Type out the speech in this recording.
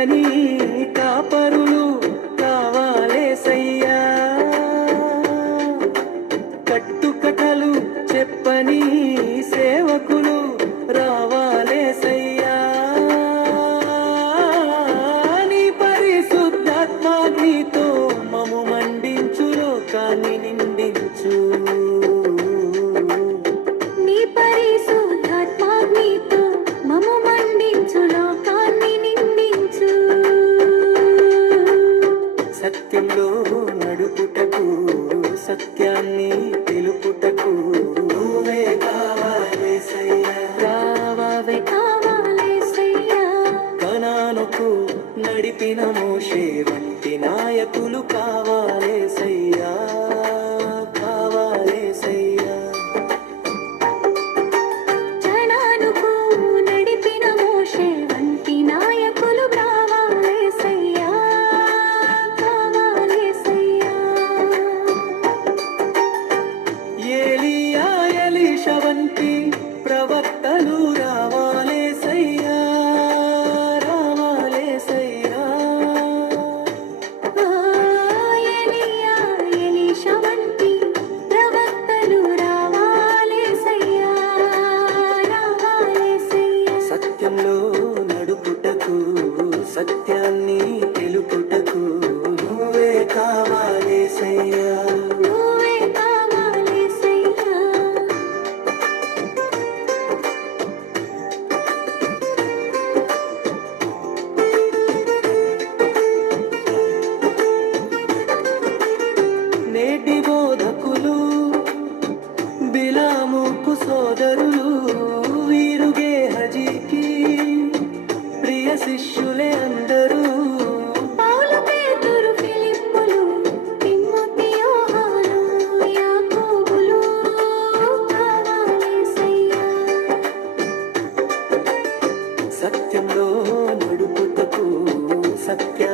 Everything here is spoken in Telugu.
కట్టని కాపరులు కావాలేసయ్యా, కట్టుకథలు చెప్పని సేవకులు రావాలేసయ్యా, నీ పరిశుద్ధాత్మాగ్నితో మము మండించు, లోకాన్ని నిండించు. నీ పరిశుద్ధాత్మాగ్నితో మము మండించు, లోకాన్ని నిండించు. సత్యంలో నడుపుటకు, సత్యాన్ని తెలుపుటకు నువ్వే కావాలేసయ్యా, రావే కావాలేసయ్యా. కనానుకు నడిపిన మోషే వంటి నాయకులు కావాలేసయ్యా, కావాలేసయ్యా. జనానుకు నడిపిన మోషే వంటి నాయకులు కావాలేసయ్యా, కావాలేసయ్యా. ఏలీయా ఎలీషా వంటి ప్రవక్తలు రావాలేసయ్యా, రావాలేసయ్యా. ఎలీయా ఎలీషా వంటి ప్రవక్తలు రావాలేసయ్యా, రావాలేసయ్యా. సత్యంలో నడుపుటకు, సత్యాన్ని తెలుపుటకు నువ్వే కావాలేసయ్యా. నువ్వే కావాలేసయ్యా. నేటి బోధకులు బిలాముకు సోదరులు, వీరుగే హజీకి ప్రియ శిష్యులే అందరూ. పౌలు పేతురు ఫిలిప్పులు తిమోతి యోహాను యాకోబులు కావాలేసయ్యా. సత్యంలో నడుపుటకు, సత్య